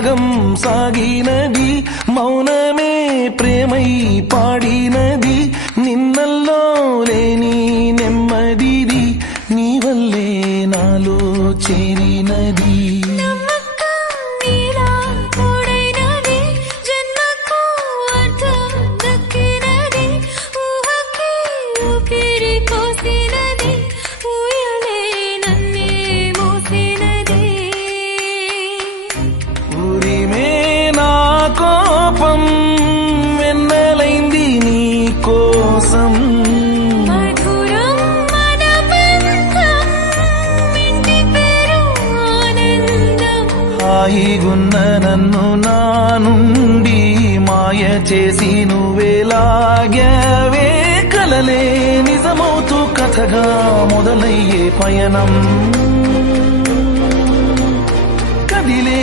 రాగం సాగినది మౌనమే ప్రేమై పాడినది నిన్నల్లో లేని నెమ్మదిది నీ వల్లే నాలో చేరినది కోపం వెన్నెలైంది నీ కోసం హాయిగున్న నన్ను నా నుండి మాయ చేసి నువ్వేలాగావే కలలే నిజమవుతూ కథగా మొదలయ్యే పయనం కదిలే